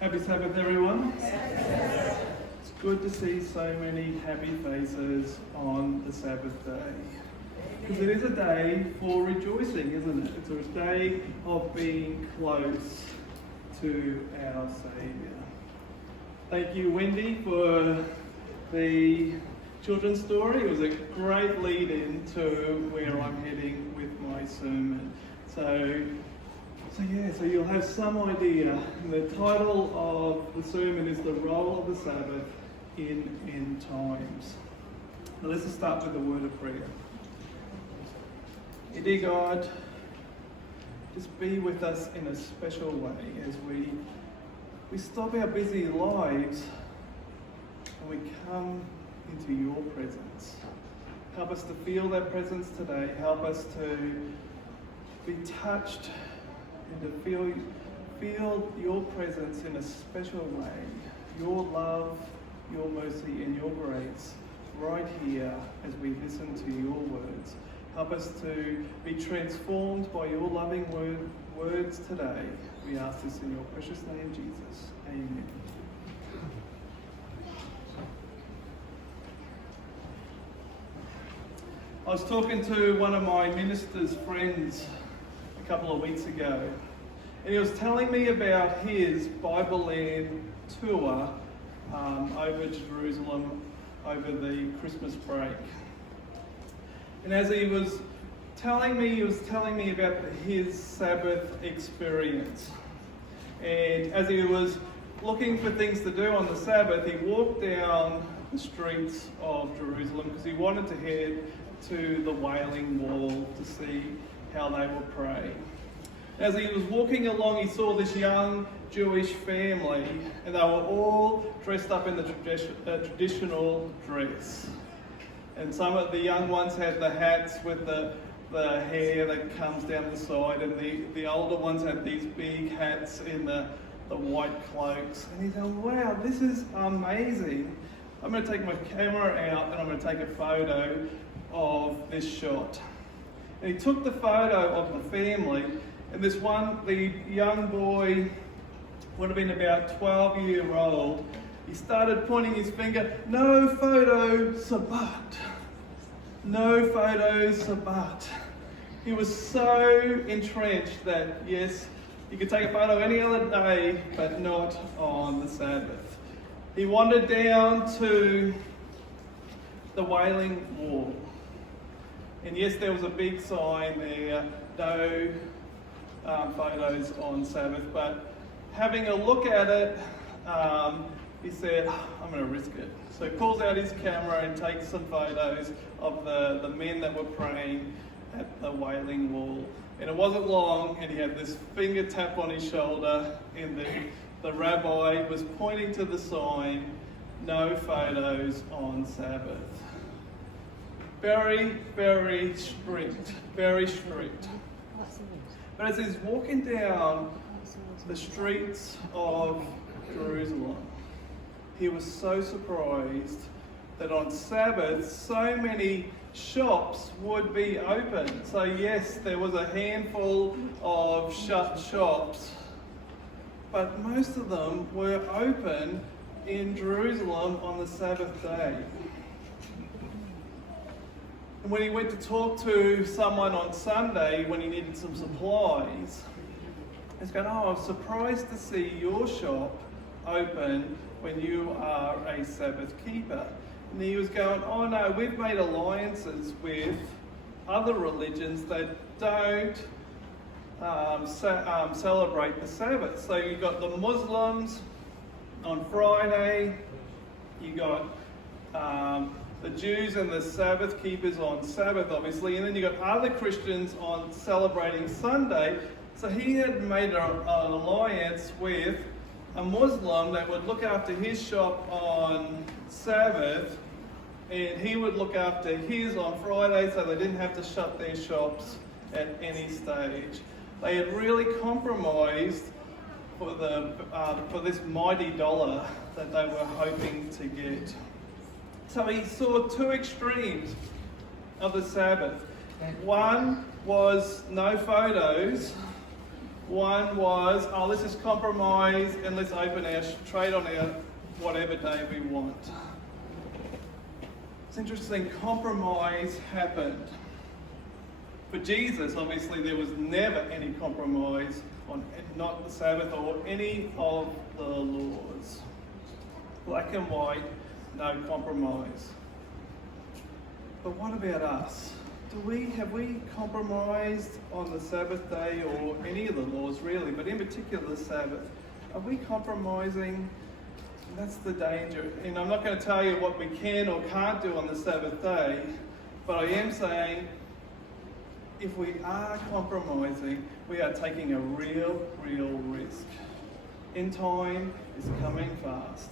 Happy Sabbath, everyone. It's good to see so many happy faces on the Sabbath day. Because it is a day for rejoicing, isn't it? It's a day of being close to our Saviour. Thank you, Wendy, for the children's story. It was a great lead-in to where I'm heading with my sermon. So you'll have some idea. The title of the sermon is The Role of the Sabbath in End Times. Now let's just start with a word of prayer. Dear God, just be with us in a special way as we stop our busy lives and we come into your presence. Help us to feel that presence today. Help us to be touched and to feel your presence in a special way. Your love, your mercy and your grace right here as we listen to your words. Help us to be transformed by your loving words today. We ask this in your precious name, Jesus. Amen. I was talking to one of my minister's friends a couple of weeks ago, and he was telling me about his Bible Land tour over Jerusalem over the Christmas break. And as he was telling me about his Sabbath experience. And as he was looking for things to do on the Sabbath, he walked down the streets of Jerusalem because he wanted to head to the Wailing Wall to see how they were praying. As he was walking along, he saw this young Jewish family, and they were all dressed up in the traditional dress. And some of the young ones had the hats with the hair that comes down the side, and the older ones had these big hats in the white cloaks. And he thought, wow, this is amazing. I'm going to take my camera out and I'm going to take a photo of this shot. And he took the photo of the family, and the young boy would have been about 12-year-old. He started pointing his finger, no photo, Sabbath. No photo, Sabbath. He was so entrenched that, yes, you could take a photo any other day, but not on the Sabbath. He wandered down to the Wailing Wall. And yes, there was a big sign there, no photos on Sabbath, but having a look at it, he said, I'm going to risk it. So he pulls out his camera and takes some photos of the men that were praying at the Wailing Wall. And it wasn't long, and he had this finger tap on his shoulder, and the rabbi was pointing to the sign, no photos on Sabbath. Very, very strict, very strict. But as he's walking down the streets of Jerusalem, he was so surprised that on Sabbath, so many shops would be open. So yes, there was a handful of shut shops, but most of them were open in Jerusalem on the Sabbath day. And when he went to talk to someone on Sunday when he needed some supplies, he's going, I'm surprised to see your shop open when you are a Sabbath keeper. And he was going, oh no, we've made alliances with other religions that don't celebrate the Sabbath. So you've got the Muslims on Friday, you got the Jews and the Sabbath keepers on Sabbath, obviously, and then you got other Christians on celebrating Sunday. So he had made an alliance with a Muslim that would look after his shop on Sabbath, and he would look after his on Friday, so they didn't have to shut their shops at any stage. They had really compromised for this mighty dollar that they were hoping to get. So he saw two extremes of the Sabbath. One was no photos, One was, let's just compromise and let's trade on our whatever day we want. It's interesting, compromise happened. For Jesus, obviously, there was never any compromise on not the Sabbath or any of the laws. Black and white, no compromise. But what about us? Have we compromised on the Sabbath day or any of the laws really, but in particular the Sabbath? Are we compromising? And that's the danger. And I'm not going to tell you what we can or can't do on the Sabbath day, but I am saying if we are compromising, we are taking a real risk. End time is coming fast.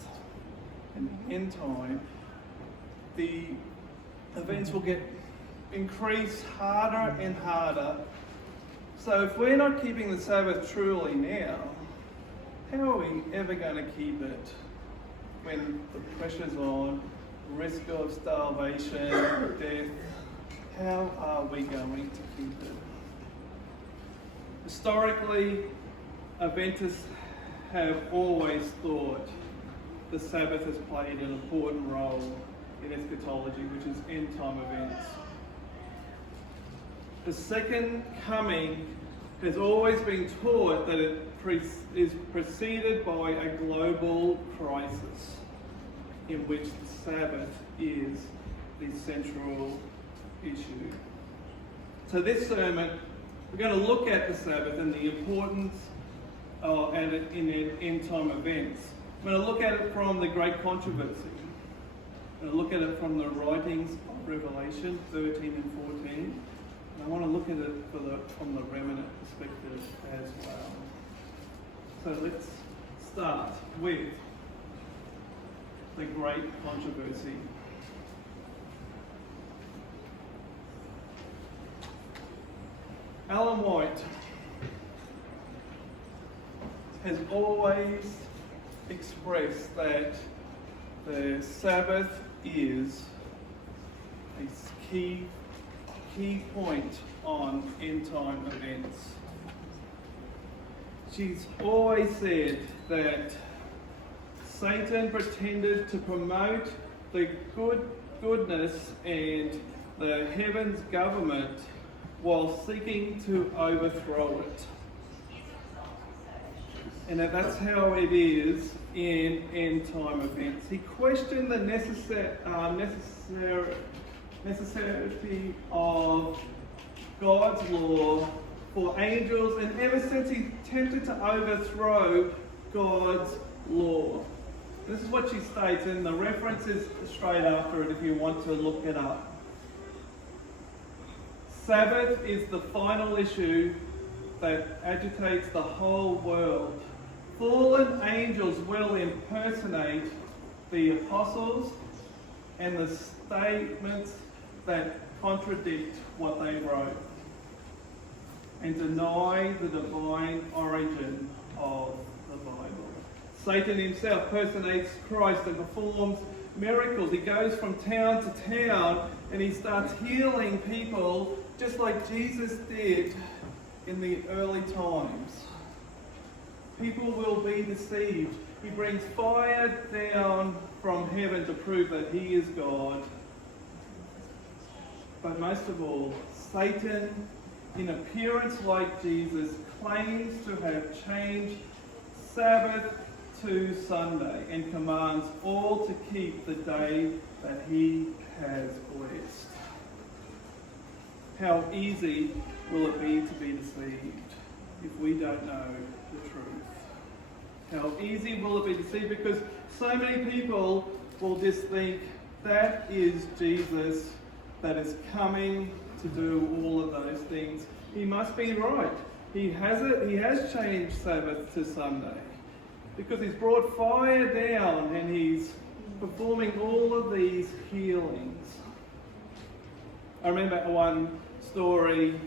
And in time, the events will increase harder and harder. So if we're not keeping the Sabbath truly now, how are we ever going to keep it when the pressure's on, risk of starvation, death? How are we going to keep it? Historically, Adventists have always thought the Sabbath has played an important role in eschatology, which is end-time events. The second coming has always been taught that it is preceded by a global crisis in which the Sabbath is the central issue. So this sermon, we're going to look at the Sabbath and the importance in end-time events. We're going to look at it from the Great Controversy. We're going to look at it from the writings of Revelation 13 and 14. And I want to look at it from the remnant perspective as well. So let's start with the Great Controversy. Ellen White has always expressed that the Sabbath is a key point on end-time events. She's always said that Satan pretended to promote the goodness and the heavens government while seeking to overthrow it. And that's how it is in end-time events. He questioned the necessity of God's law for angels, and ever since he attempted to overthrow God's law. This is what she states, and the reference is straight after it if you want to look it up. Sabbath is the final issue that agitates the whole world. Fallen angels will impersonate the apostles and the statements that contradict what they wrote and deny the divine origin of the Bible. Satan himself personates Christ and performs miracles. He goes from town to town and he starts healing people just like Jesus did in the early times. People will be deceived. He brings fire down from heaven to prove that he is God. But most of all, Satan, in appearance like Jesus, claims to have changed Sabbath to Sunday and commands all to keep the day that he has blessed. How easy will it be to be deceived if we don't know the truth? How easy will it be deceived? Because so many people will just think that is Jesus that is coming to do all of those things. He must be right. He has changed Sabbath to Sunday because he's brought fire down and he's performing all of these healings. I remember one story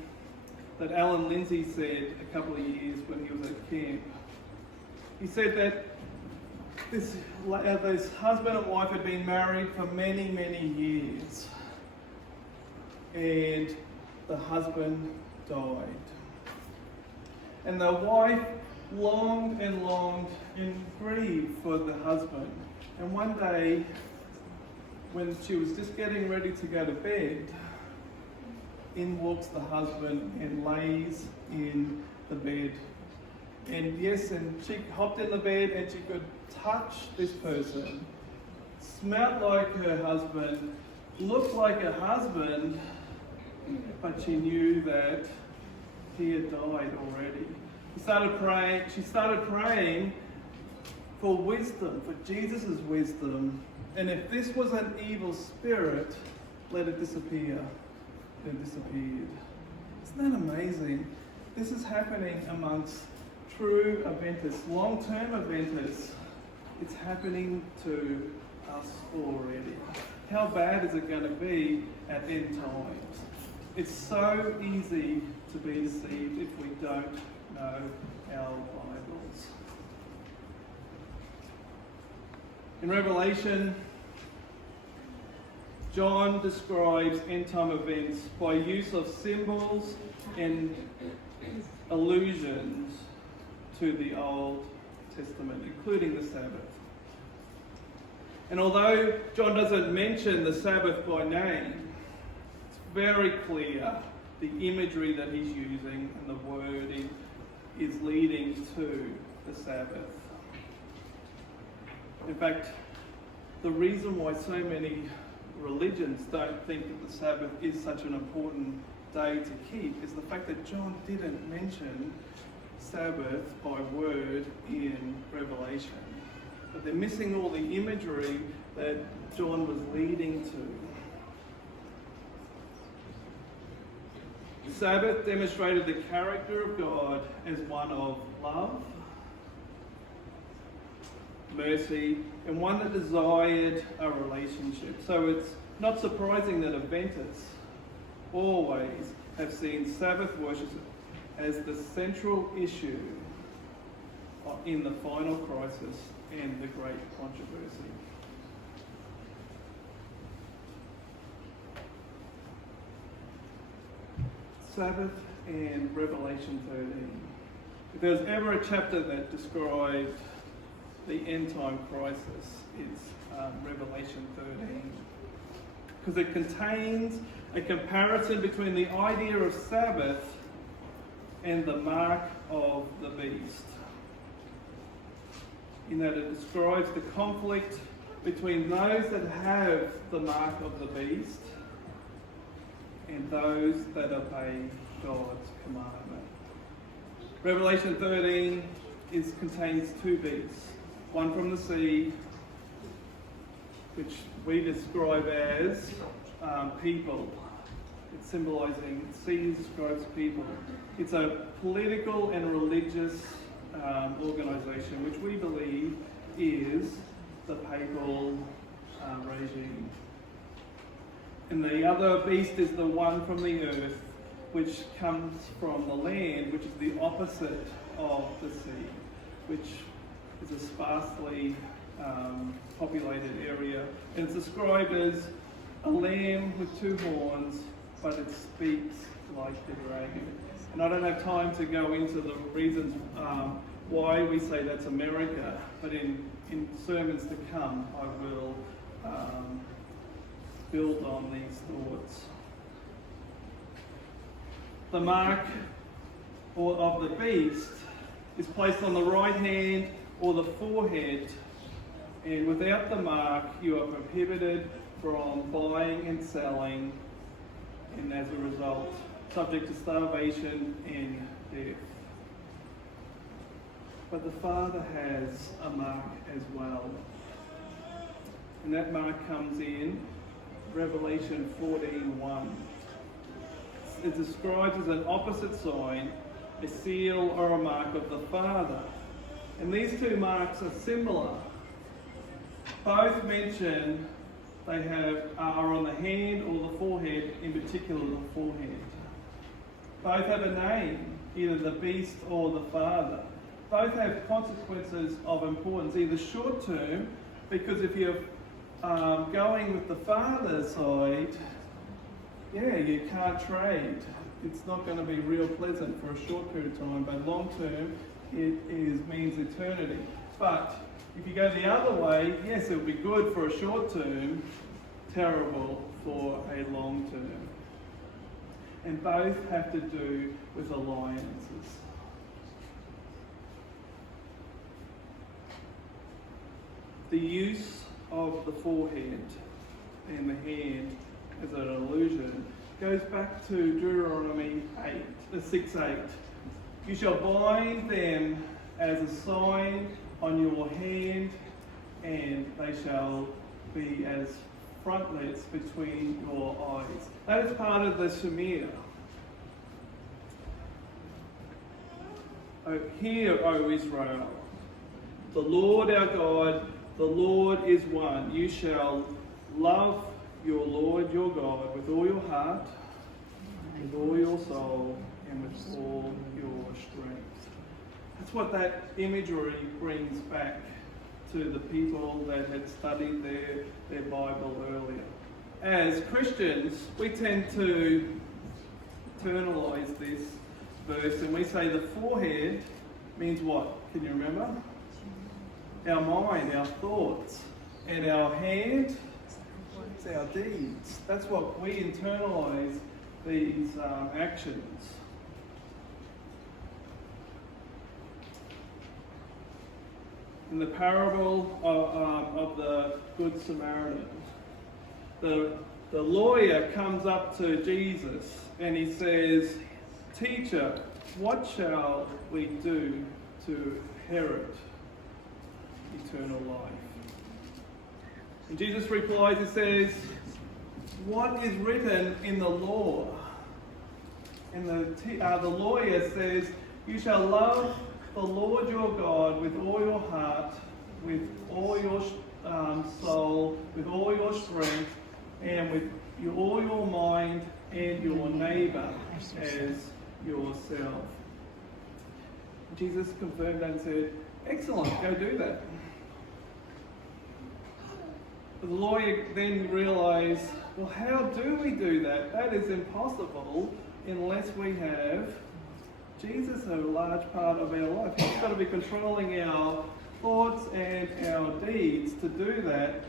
that Alan Lindsay said a couple of years when he was at camp. He said that this husband and wife had been married for many, many years. And the husband died. And the wife longed and longed and grieved for the husband. And one day, when she was just getting ready to go to bed, in walks the husband and lays in the bed. And yes, and she hopped in the bed and she could touch this person, smelled like her husband, looked like her husband, but she knew that he had died already. She started praying for wisdom, for Jesus' wisdom. And if this was an evil spirit, let it disappear. It disappeared. Isn't that amazing? This is happening amongst true Adventists, long-term Adventists. It's happening to us already. How bad is it going to be at end times? It's so easy to be deceived if we don't know our Bibles. In Revelation, John describes end-time events by use of symbols and allusions to the Old Testament, including the Sabbath. And although John doesn't mention the Sabbath by name, it's very clear the imagery that he's using and the wording is leading to the Sabbath. In fact, the reason why so many religions don't think that the Sabbath is such an important day to keep is the fact that John didn't mention Sabbath by word in Revelation. But they're missing all the imagery that John was leading to. The Sabbath demonstrated the character of God as one of love, mercy, and one that desired a relationship. So it's not surprising that Adventists always have seen Sabbath worship as the central issue in the final crisis and the great controversy. Sabbath and Revelation 13. If there was ever a chapter that described the end time crisis, it's Revelation 13. Because it contains a comparison between the idea of Sabbath and the mark of the beast. In that it describes the conflict between those that have the mark of the beast and those that obey God's commandment. Revelation 13 contains two beasts. One from the sea, which we describe as people. It's symbolizing, sea describes people. It's a political and religious organization, which we believe is the papal regime. And the other beast is the one from the earth, which comes from the land, which is the opposite of the sea, which is a sparsely populated area. And it's described as a lamb with two horns, but it speaks like the dragon. And I don't have time to go into the reasons why we say that's America, but in sermons to come, I will build on these thoughts. The mark of the beast is placed on the right hand or the forehead, and without the mark, you are prohibited from buying and selling, and as a result, subject to starvation and death. But the Father has a mark as well. And that mark comes in Revelation 14:1. It's described as an opposite sign, a seal or a mark of the Father. And these two marks are similar. Both mention they are on the hand or the forehead, in particular the forehead. Both have a name, either the beast or the Father. Both have consequences of importance, either short term, because if you're going with the Father's side, you can't trade. it's not going to be real pleasant for a short period of time, but long term, means eternity. But if you go the other way, yes, it will be good for a short term, terrible for a long term. And both have to do with alliances. The use of the forehead and the hand as an allusion goes back to Deuteronomy 6:8. You shall bind them as a sign on your hand, and they shall be as frontlets between your eyes. That is part of the Shemir. Hear, O Israel, the Lord our God, the Lord is one. You shall love your Lord your God with all your heart, with all your soul, and with all your strength. That's what that imagery brings back to the people that had studied their Bible earlier. As Christians, we tend to internalize this verse and we say the forehead means what? Can you remember? Our mind, our thoughts, and our hand, it's our deeds. That's what we internalize these actions. In the parable of the Good Samaritan, the lawyer comes up to Jesus and he says, "Teacher, what shall we do to inherit eternal life?" And Jesus replies, he says, "What is written in the law?" And the lawyer says, "You shall love the Lord your God with all your heart, with all your soul, with all your strength, and with all your mind, and your neighbour as yourself." Jesus confirmed that and said, "Excellent, go do that." The lawyer then realised, well, how do we do that? That is impossible unless we have Jesus a large part of our life. He's got to be controlling our thoughts and our deeds to do that.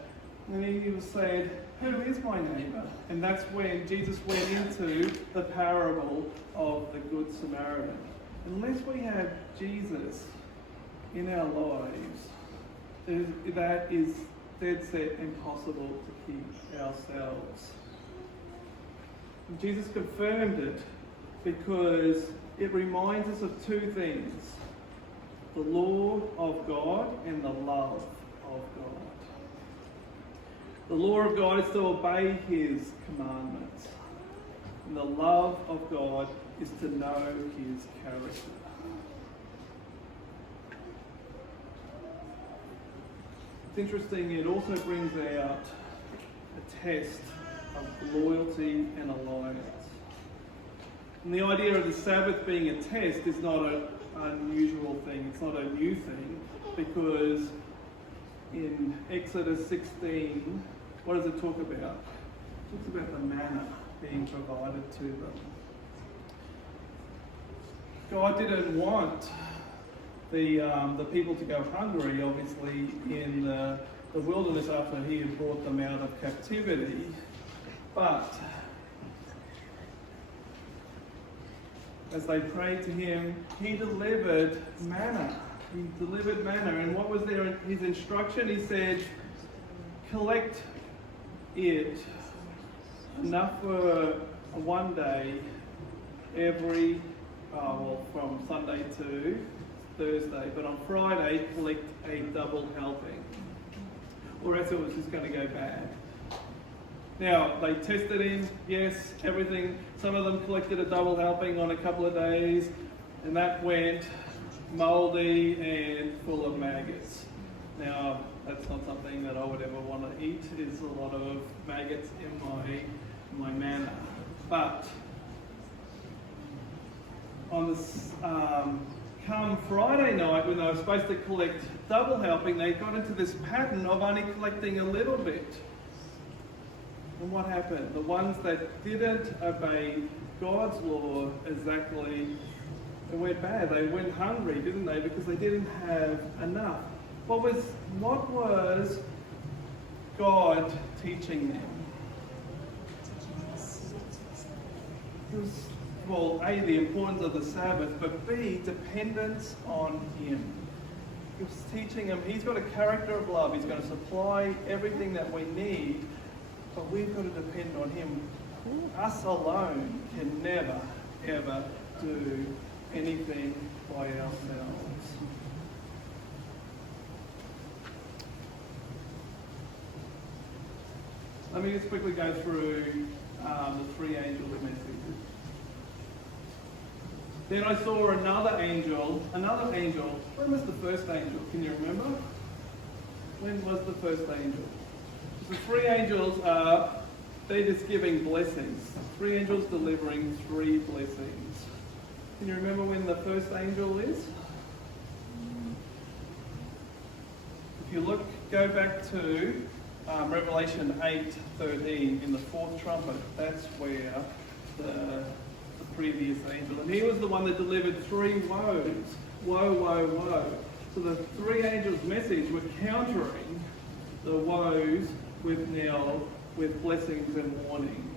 And he was saying, "Who is my neighbour?" And that's when Jesus went into the parable of the Good Samaritan. Unless we have Jesus in our lives, that is dead set impossible to keep ourselves. And Jesus confirmed it because it reminds us of two things: the law of God and the love of God. The law of God is to obey His commandments, and the love of God is to know His character. It's interesting, it also brings out a test of loyalty and alliance. And the idea of the Sabbath being a test is not an unusual thing, it's not a new thing, because in Exodus 16, what does it talk about? It talks about the manna being provided to them. God didn't want the people to go hungry, obviously, in the wilderness after He had brought them out of captivity, but as they prayed to Him, He delivered manna. He delivered manna. And what was there in His instruction? He said, collect it enough for one day from Sunday to Thursday. But on Friday, collect a double helping. Or else it was just going to go bad. Now, they tested Him, yes, everything. Some of them collected a double helping on a couple of days, and that went mouldy and full of maggots. Now, that's not something that I would ever want to eat. There's a lot of maggots in my manna. But on this, come Friday night, when they were supposed to collect double helping, they got into this pattern of only collecting a little bit. And what happened? The ones that didn't obey God's law exactly, it went bad. They went hungry, didn't they? Because they didn't have enough. What was God teaching them? It was, well, A, the importance of the Sabbath, but B, dependence on Him. He was teaching them, He's got a character of love. He's going to supply everything that we need, but we've got to depend on Him. Us alone can never, ever do anything by ourselves. Let me just quickly go through the three angels' messages. Then I saw another angel. When was the first angel? Can you remember? When was the first angel? The three angels they're just giving blessings. Three angels delivering three blessings. Can you remember when the first angel is? If you go back to Revelation 8:13 in the fourth trumpet, that's where the previous angel, and he was the one that delivered three woes. Woe, woe, woe. So the three angels' message were countering the woes with blessings and warning.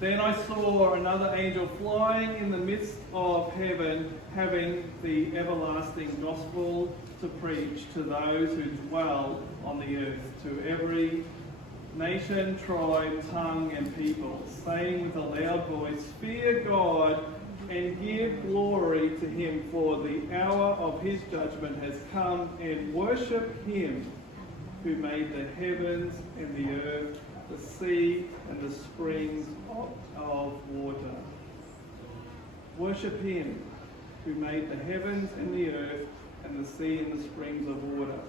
Then I saw another angel flying in the midst of heaven, having the everlasting gospel to preach to those who dwell on the earth, to every nation, tribe, tongue, and people, saying with a loud voice, "Fear God and give glory to Him, for the hour of His judgment has come, and worship Him who made the heavens and the earth, the sea, and the springs of water." Worship Him who made the heavens and the earth and the sea and the springs of water.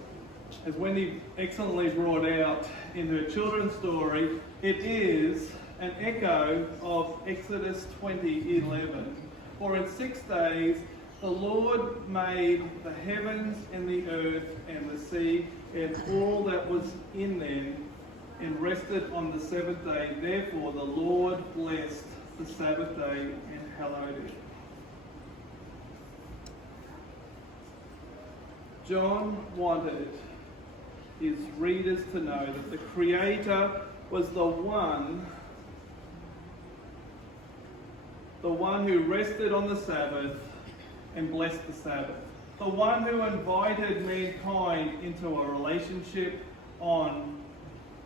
As Wendy excellently brought out in her children's story, it is an echo of Exodus 20:11. For in 6 days the Lord made the heavens and the earth and the sea and all that was in them, and rested on the seventh day. Therefore the Lord blessed the Sabbath day and hallowed it. John wanted his readers to know that the Creator was the one who rested on the Sabbath and blessed the Sabbath. The one who invited mankind into a relationship on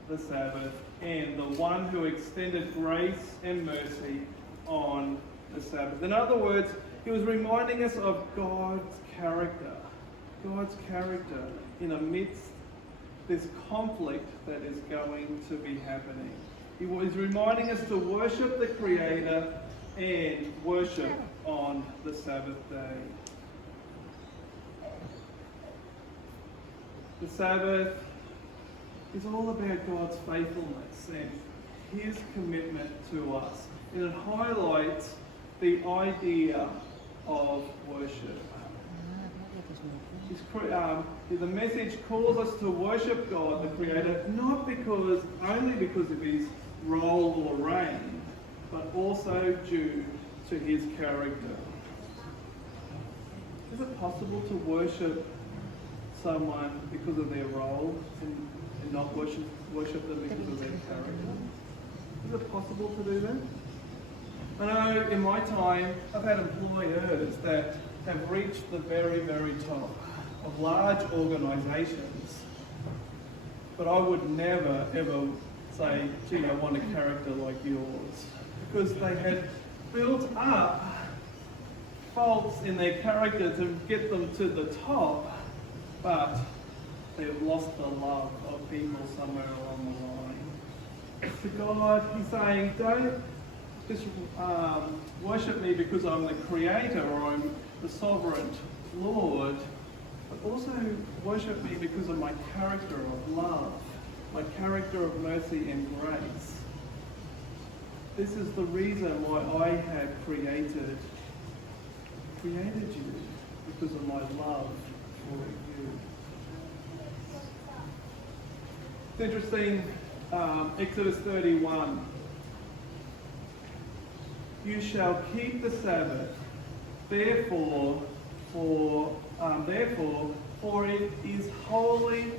the Sabbath, and the one who extended grace and mercy on the Sabbath. In other words, he was reminding us of God's character in amidst this conflict that is going to be happening. He was reminding us to worship the Creator and worship on the Sabbath day. The Sabbath is all about God's faithfulness and His commitment to us. And it highlights the idea of worship. The message calls us to worship God, the Creator, not only because of His role or reign, but also due to His character. Is it possible to worship someone because of their role and not worship them because of their character? Is it possible to do that? I know in my time I've had employers that have reached the very, very top of large organisations, but I would never ever say, gee, I want a character like yours, because they had built up faults in their character to get them to the top, but they've lost the love of people somewhere along the line. To God, He's saying, don't just worship me because I'm the Creator or I'm the sovereign Lord, but also worship me because of my character of love, my character of mercy and grace. This is the reason why I have created you, because of my love for you. It's interesting, Exodus 31. you shall keep the Sabbath. Therefore, for it is holy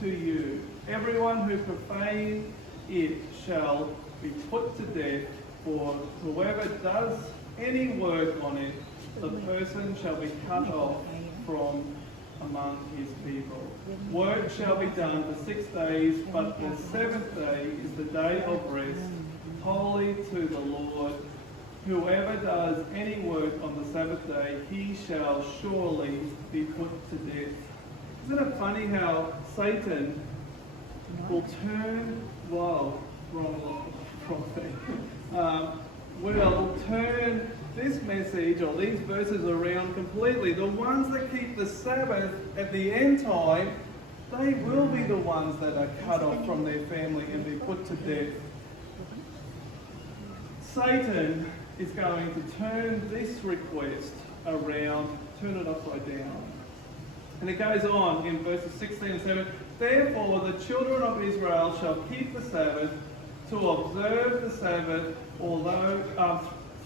to you. Everyone who profanes it shall be put to death, for whoever does any work on it, the person shall be cut off from among his people. Work shall be done for 6 days, but the seventh day is the day of rest, holy to the Lord. Whoever does any work on the Sabbath day, he shall surely be put to death. Isn't it funny how Satan will turn, will turn this message or these verses around completely. The ones that keep the Sabbath at the end time, they will be the ones that are cut off from their family and be put to death. Satan is going to turn this request around, turn it upside down. And it goes on in verses 16 and 17. Therefore the children of Israel shall keep the Sabbath, to observe the Sabbath, although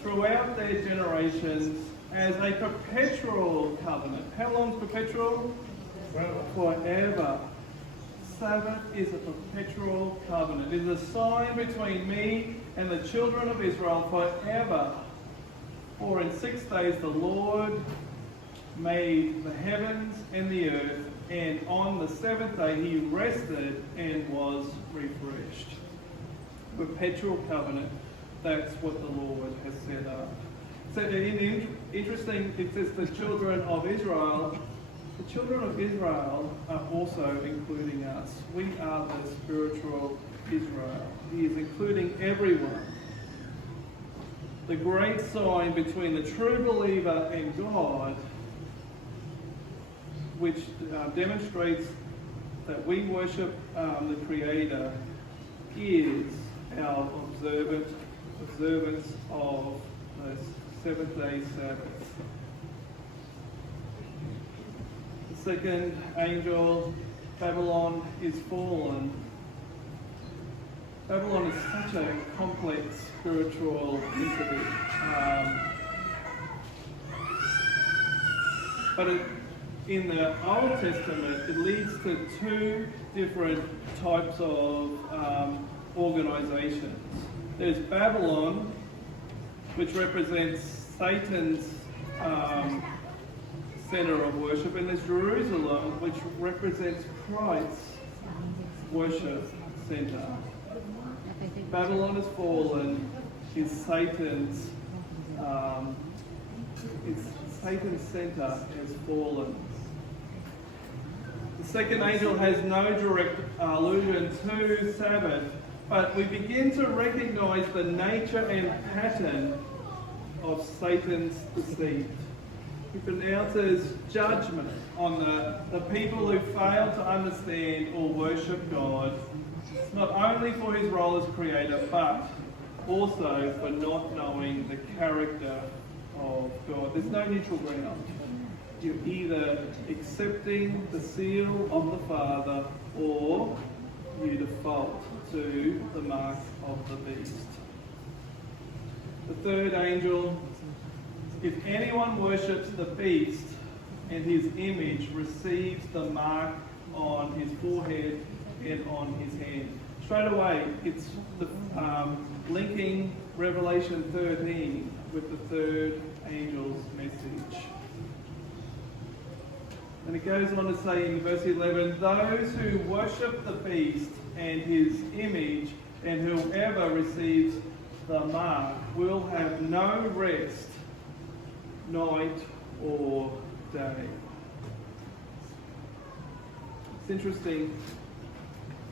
throughout their generations, as a perpetual covenant. How long is perpetual? Forever. Sabbath is a perpetual covenant. It is a sign between me and the children of Israel forever. For in 6 days the Lord made the heavens and the earth, and on the seventh day he rested and was refreshed. Perpetual covenant. That's what the Lord has set up. So interesting, it says the children of Israel. The children of Israel are also including us. We are the spiritual Israel. He is including everyone. The great sign between the true believer and God, which demonstrates that we worship the Creator, is our observance of the seventh-day Sabbath. The second angel, Babylon, is fallen. Babylon is such a complex spiritual entity. In the Old Testament, it leads to two different types of organizations. There's Babylon, which represents Satan's center of worship, and there's Jerusalem, which represents Christ's worship center. Babylon has fallen. Is Satan's center has fallen. The second angel has no direct allusion to Sabbath, but we begin to recognize the nature and pattern of Satan's deceit. He pronounces judgment on the people who fail to understand or worship God, not only for his role as creator, but also for not knowing the character of God. There's no neutral ground. You're either accepting the seal of the Father or you default to the mark of the beast. The third angel, if anyone worships the beast and his image, receives the mark on his forehead and on his hand. Straight away, it's linking Revelation 13 with the third angel's message. And it goes on to say in verse 11, those who worship the beast and his image, and whoever receives the mark, will have no rest, night or day. It's interesting,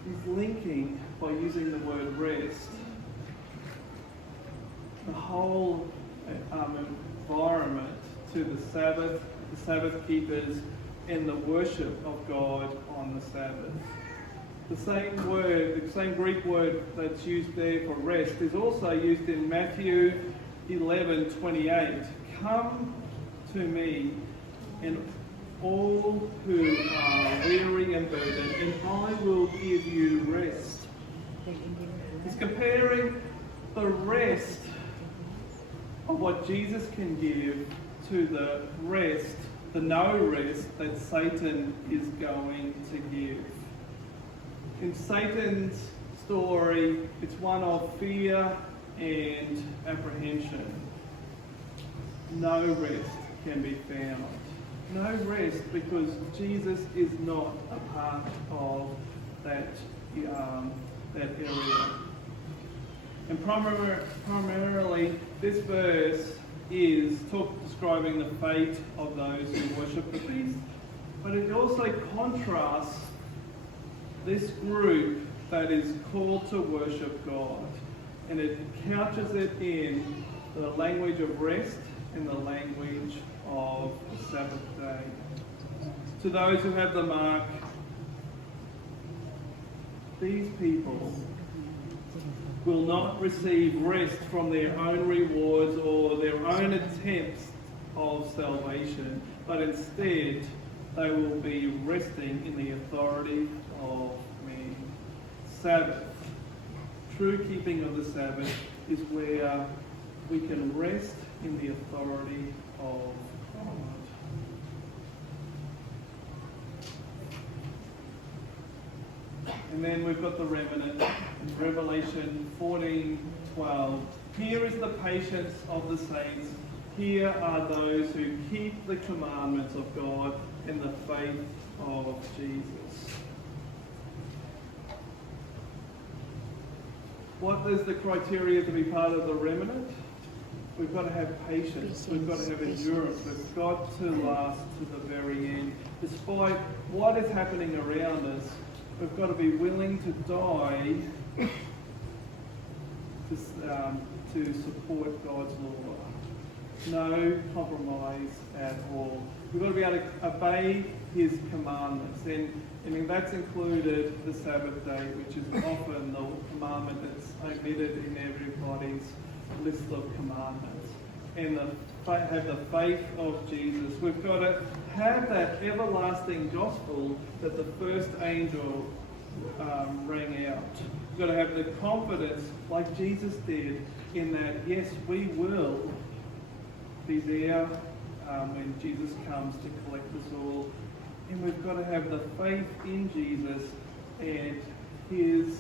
he's linking, by using the word rest, the whole environment to the Sabbath keepers, and the worship of God on the Sabbath. The same Greek word that's used there for rest is also used in Matthew 11:28. Come to me, and all who are weary and burdened, and I will give you rest. He's comparing the rest what Jesus can give to the rest, the no rest that Satan is going to give. In Satan's story, it's one of fear and apprehension. No rest can be found. No rest because Jesus is not a part of that area. And primarily, this verse is describing the fate of those who worship the beast, but it also contrasts this group that is called to worship God, and it couches it in the language of rest and the language of the Sabbath day. To those who have the mark, these people will not receive rest from their own rewards or their own attempts of salvation, but instead they will be resting in the authority of man. Sabbath, true keeping of the Sabbath, is where we can rest in the authority of God. And then we've got the remnant in Revelation 14:12. Here is the patience of the saints. Here are those who keep the commandments of God in the faith of Jesus. What is the criteria to be part of the remnant? We've got to have patience. We've got to have endurance. We've got to last to the very end. Despite what is happening around us, we've got to be willing to die to support God's law. No compromise at all. We've got to be able to obey His commandments. And that's included the Sabbath day, which is often the commandment that's omitted in everybody's list of commandments. And have the faith of Jesus. We've got to have that everlasting gospel that the first angel rang out. We've got to have the confidence, like Jesus did, in that, yes, we will be there when Jesus comes to collect us all. And we've got to have the faith in Jesus and His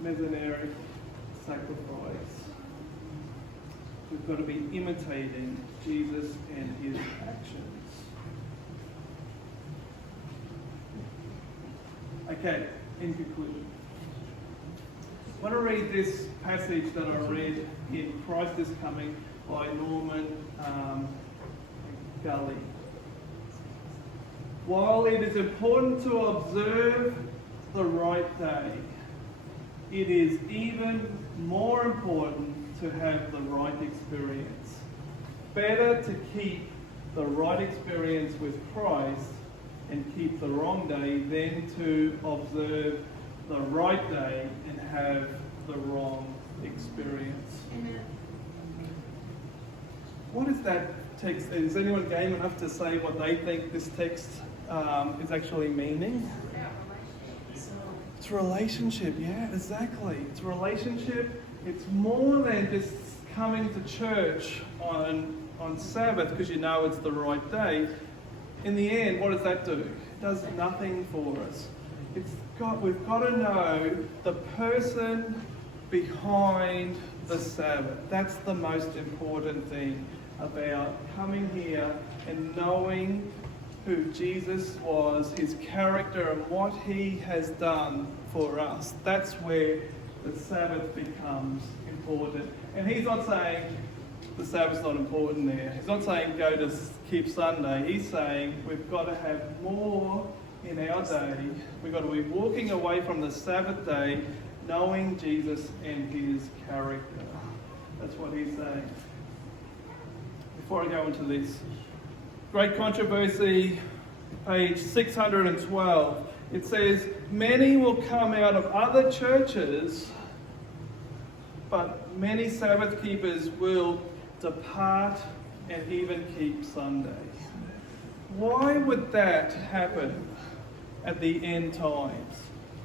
Messianic sacrifice. We've got to be imitating Jesus and His actions. Okay, in conclusion, I want to read this passage that I read in Christ is Coming by Norman Gully. While it is important to observe the right day, it is even more important to have the right experience. Better to keep the right experience with Christ and keep the wrong day than to observe the right day and have the wrong experience. Amen. What is that text? Is anyone game enough to say what they think this text is actually meaning? It's relationship, yeah, exactly. It's relationship. It's more than just coming to church on Sabbath because you know it's the right day. In the end, what does that do? It does nothing for us. We've got to know the person behind the Sabbath. That's the most important thing about coming here and knowing who Jesus was, His character, and what He has done for us. That's where the Sabbath becomes important. And He's not saying the Sabbath's not important there. He's not saying go to keep Sunday. He's saying we've got to have more in our day. We've got to be walking away from the Sabbath day knowing Jesus and His character. That's what He's saying. Before I go into this, Great Controversy, page 612, it says, many will come out of other churches, but many Sabbath keepers will depart and even keep Sunday. Why would that happen at the end times?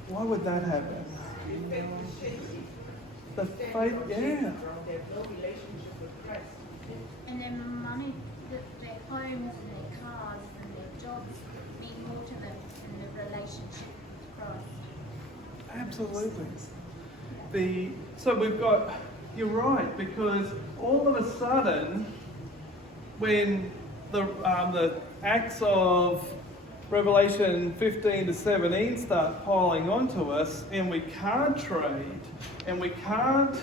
Why would that happen? The faith, yeah. They have no relationship with Christ. And their money, their homes and their cars and their jobs mean more to them than the relationship with Christ. Absolutely. So we've got, you're right, because all of a sudden, when the acts of Revelation 15 to 17 start piling onto us, and we can't trade, and we can't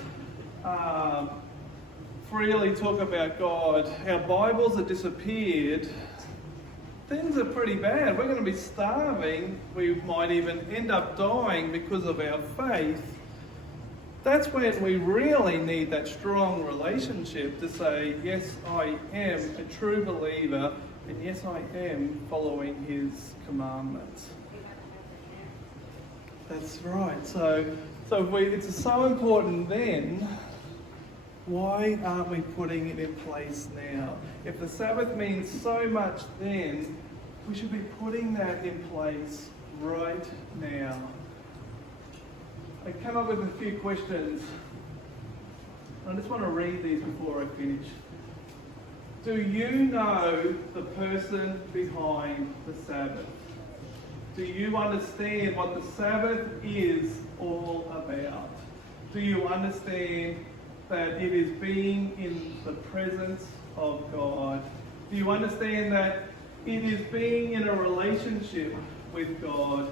freely talk about God, our Bibles have disappeared, things are pretty bad. We're going to be starving. We might even end up dying because of our faith. That's when we really need that strong relationship to say, yes, I am a true believer, and yes, I am following his commandments. That's right. So it's so important then. Why aren't we putting it in place now? If the Sabbath means so much then, we should be putting that in place right now. I came up with a few questions. I just want to read these before I finish. Do you know the person behind the Sabbath? Do you understand what the Sabbath is all about? Do you understand that it is being in the presence of God? Do you understand that it is being in a relationship with God?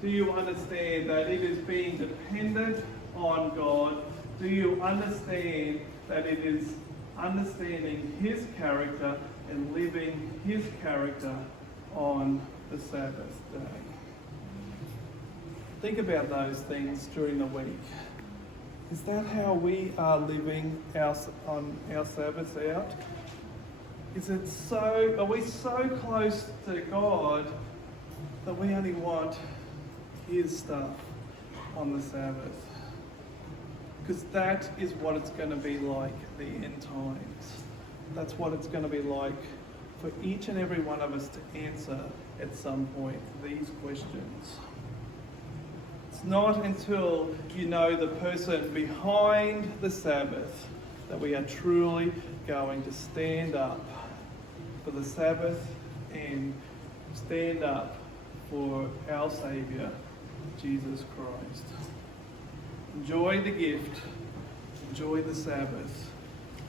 Do you understand that it is being dependent on God? Do you understand that it is understanding his character and living his character on the Sabbath day? Think about those things during the week. Is that how we are living our Sabbaths out? Are we so close to God that we only want his stuff on the Sabbath? Because that is what it's going to be like at the end times. That's what it's going to be like for each and every one of us to answer at some point these questions. It's not until you know the person behind the Sabbath that we are truly going to stand up for the Sabbath and stand up for our Saviour, Jesus Christ. Enjoy the gift, enjoy the Sabbath,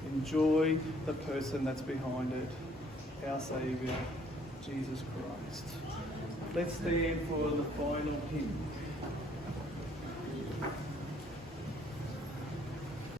enjoy the person that's behind it, our Saviour, Jesus Christ. Let's stand for the final hymn.